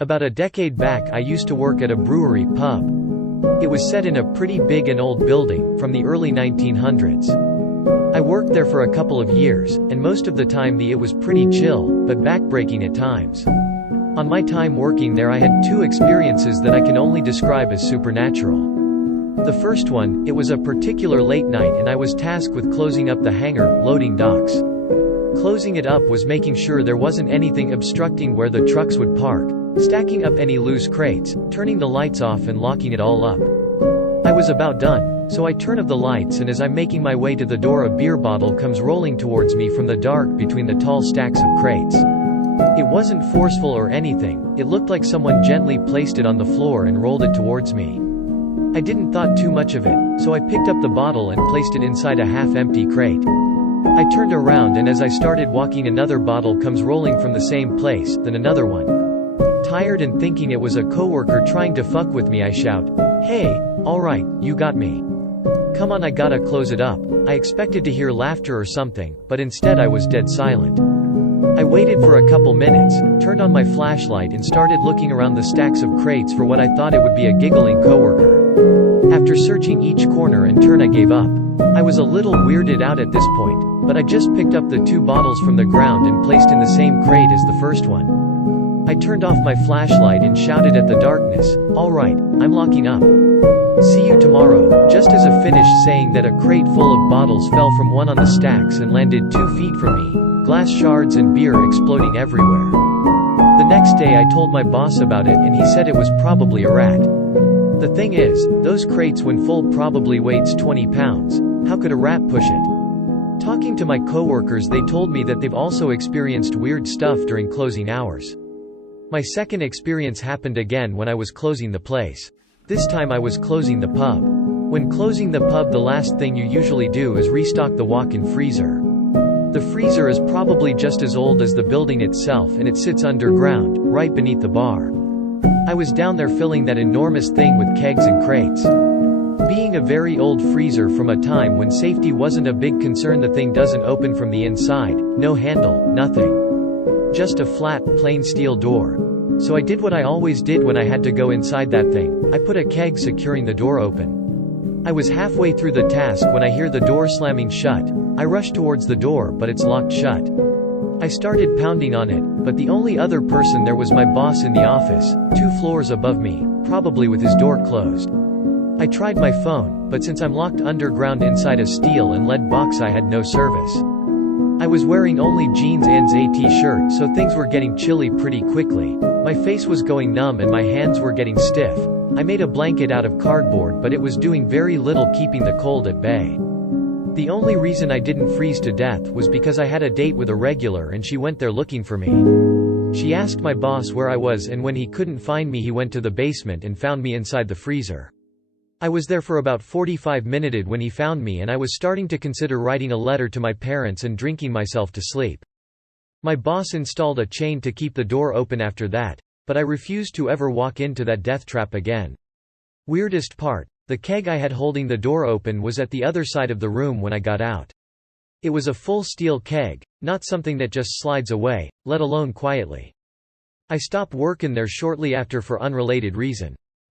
About a decade back I used to work at a brewery pub. It was set in a pretty big and old building, from the early 1900s. I worked there for a couple of years, and most of the time it was pretty chill, but backbreaking at times. On my time working there I had two experiences that I can only describe as supernatural. The first one, it was a particular late night and I was tasked with closing up the hangar, loading docks. Closing it up was making sure there wasn't anything obstructing where the trucks would park, stacking up any loose crates, turning the lights off and locking it all up. I was about done, so I turn off the lights, and as I'm making my way to the door a beer bottle comes rolling towards me from the dark between the tall stacks of crates. It wasn't forceful or anything, it looked like someone gently placed it on the floor and rolled it towards me. I didn't thought too much of it, so I picked up the bottle and placed it inside a half-empty crate. I turned around, and as I started walking another bottle comes rolling from the same place, then another one. Tired and thinking it was a coworker trying to fuck with me I shout, "Hey, alright, you got me. Come on, I gotta close it up." I expected to hear laughter or something, but instead I was dead silent. I waited for a couple minutes, turned on my flashlight and started looking around the stacks of crates for what I thought it would be a giggling coworker. After searching each corner and turn I gave up. I was a little weirded out at this point, but I just picked up the two bottles from the ground and placed in the same crate as the first one. I turned off my flashlight and shouted at the darkness, "Alright, I'm locking up. See you tomorrow." Just as I finished saying that, a crate full of bottles fell from one on the stacks and landed 2 feet from me, glass shards and beer exploding everywhere. The next day I told my boss about it and he said it was probably a rat. The thing is, those crates when full probably weighs 20 pounds. How could a rat push it? Talking to my coworkers, they told me that they've also experienced weird stuff during closing hours. My second experience happened again when I was closing the place. This time I was closing the pub. When closing the pub, the last thing you usually do is restock the walk-in freezer. The freezer is probably just as old as the building itself and it sits underground, right beneath the bar. I was down there filling that enormous thing with kegs and crates. Being a very old freezer from a time when safety wasn't a big concern, the thing doesn't open from the inside, no handle, nothing. Just a flat, plain steel door. So I did what I always did when I had to go inside that thing. I put a keg securing the door open. I was halfway through the task when I hear the door slamming shut. I rush towards the door, but it's locked shut. I started pounding on it, but the only other person there was my boss in the office, 2 floors above me, probably with his door closed. I tried my phone, but since I'm locked underground inside a steel and lead box I had no service. I was wearing only jeans and a t-shirt, so things were getting chilly pretty quickly. My face was going numb and my hands were getting stiff. I made a blanket out of cardboard, but it was doing very little keeping the cold at bay. The only reason I didn't freeze to death was because I had a date with a regular and she went there looking for me. She asked my boss where I was, and when he couldn't find me he went to the basement and found me inside the freezer. I was there for about 45 minutes when he found me, and I was starting to consider writing a letter to my parents and drinking myself to sleep. My boss installed a chain to keep the door open after that, but I refused to ever walk into that death trap again. Weirdest part, the keg I had holding the door open was at the other side of the room when I got out. It was a full steel keg, not something that just slides away, let alone quietly. I stopped working there shortly after for unrelated reason.